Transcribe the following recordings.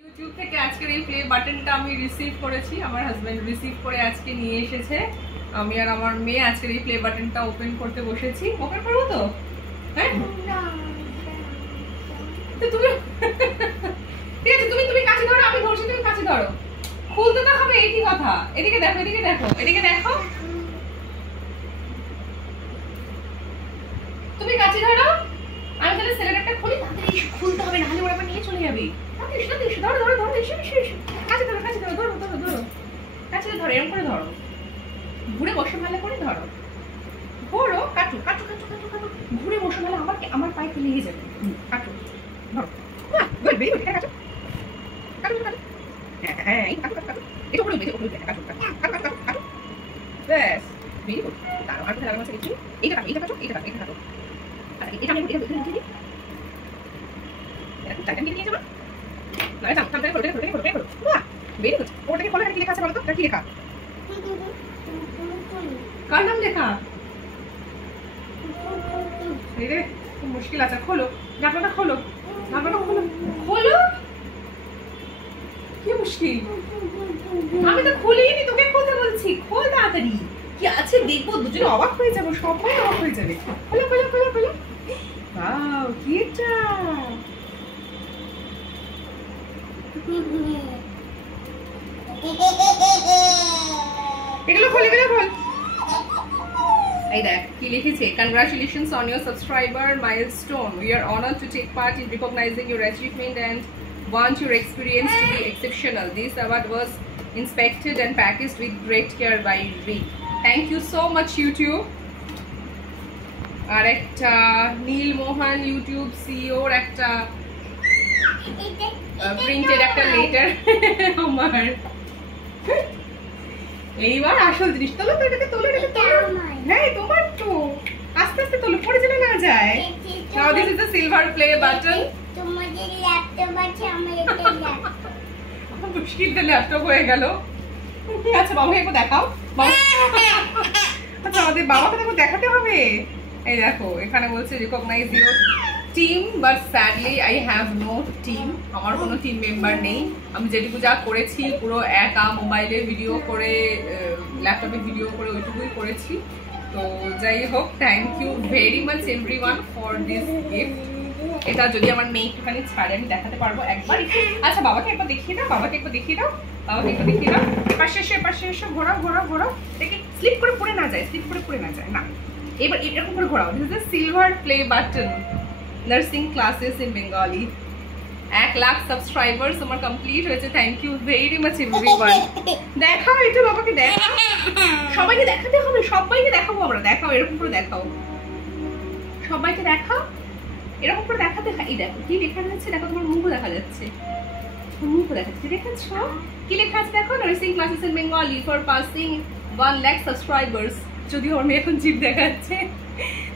YouTube থেকে আজকের এই প্লে বাটনটা আমি রিসিভ করেছি, আমার হাজবেন্ড রিসিভ করে আজকে নিয়ে এসেছে। আমি আর আমার মেয়ে আজকের এই প্লে বাটনটা ওপেন করতে বসেছি। ওপেন করবো তো? হ্যাঁ তুমি ঠিক আছে, তুমি কাছে ধরো, আমি ধরছি, তুমি কাছে ধরো। খুলতে তো হবে, এই কি কথা? এদিকে দেখো, এদিকে দেখো, এদিকে দেখো। তুমি কাছে ধরো, আমি তাহলে সিলিন্ডারটা খুলি, তাড়াতাড়ি খুলতে হবে, নাহলে ওরা আবার নিয়ে চলে যাবে। ধরো ধরো ধরো, এসো এসো এসো, কাছে ধরো, কাছে ধরো, ধরো ধরো ধরো, কাছে ধরো, এরকম করে ধরো, ঘুরে বসে ভালো করে ধরো, ধরো, কাটো কাটো কাটো কাটো কাটো, ঘুরে বসে ভালো, আমার পায়ে লেগে যাবে, কাটো, ধরো, না গুড, ভেরি গুড, কাটো কাটো কাটো, হ্যাঁ হ্যাঁ, এই কাটো কাটো কাটো, এটা উপরে উঠবে, উপরে উঠবে, কাটো কাটো কাটো কাটো কাটো, ব্যাস, ভেরি গুড। তারপর আর কোথায় লাগানো আছে দেখি, এইটা কাটো, এইটা কাটো, এইটা কাটো, এইটা কাটো, আচ্ছা এটা আমি এটা রেখে দিই, এটা টাইটান নিয়ে যাবো, না এটা টাইটান করে করে করে করে, বাহ ভেরি গুড। ওটাকে ফলো করে কি লেখা আছে বলো তো? এটা কি লেখা? কার নাম লেখা? এই রে খুব মুশকিল আছে, খোলো ঢাকনাটা, খোলো ঢাকনাটা, খোলো খোলো, কি মুশকিল, আমি তো খুলিনি, তোকে খুলতে বলছি, খোল তাড়াতাড়ি, কি আছে দেখবো, দুজনে অবাক হয়ে যাবো, সবাই অবাক হয়ে যাবে, খোলো খোলো খোলো খোলো, ওয়াও কি এটা, এগুলো খোল, এগুলো খোল, এই দেখ কি লিখেছে, congratulations on your subscriber milestone, we are honored to take part in recognizing your achievement and want your experience to be exceptional. This award was inspected and packaged with great care by Rick. Thank you so much YouTube. আর একটা নীল মোহন YouTube CEO এর একটা printed একটা letter আমার। এইবার আসল জিনিস, তোলো তো, এটাকে তোলো, এটাকে তোলো, হ্যাঁ তোমার তো, আস্তে আস্তে তোলো, পড়ে যেন না যায়। Now this is the silver play button. তোমাদের ল্যাপটপ আছে, আমার একটা ল্যাপটপ, মুশকিলটা ল্যাপটপ হয়ে গেল। আচ্ছা বাবাকে একটু দেখাও, আচ্ছা আমাদের বাবাকে দেখো, দেখাতে হবে। এই দেখো এখানে বলছে recognize your team, but sadly I have no team, আমার কোনো টিম মেম্বার নেই, আমি যেটুকু যা করেছি পুরো একা মোবাইলে ভিডিও করে, ল্যাপটপে ভিডিও করে ওইটুকুই করেছি। তো যাই হোক, thank you very much everyone for this gift. এটা যদি আমার মেয়ে একটুখানি ছাড়ে আমি দেখাতে পারবো একবার। আচ্ছা বাবাকে একবার দেখিয়ে দাও, বাবাকে একবার দেখিয়ে দাও, বাবাকে একবার দেখিয়ে দাও, পাশে এসে পাশে এসে ঘোরাও ঘোরাও ঘোরাও, দেখি স্লিপ করে পড়ে না যায়, স্লিপ করে পড়ে না যায়, না এবার এরকম করে ঘোরাও। This is the silver play button nursing classes in Bengali. 1 lakh subscribers আমার কমপ্লিট হয়েছে, thank you very much everyone. দেখাও এটা বাবাকে, দেখাও, সবাইকে দেখাতে হবে, সবাইকে দেখাবো আমরা, দেখাও এরকম করে দেখাও, সবাইকে দেখাও, এরকম করে দেখাতে। এই দেখো কি লেখা রয়েছে, দেখো তোমার মুখ দেখা যাচ্ছে, মুখ দেখা যাচ্ছে, দেখেছো কি লেখা আছে দেখো, nursing classes in Bengali for passing 1 lakh subscribers. যদিও আমার মেয়ে এখন জিভ দেখাচ্ছে।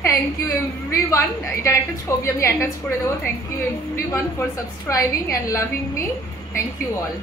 থ্যাংক ইউ এভরিওয়ান, এটার একটা ছবি আমি অ্যাটাচ করে দেবো। Thank you everyone for subscribing and loving me, thank you all.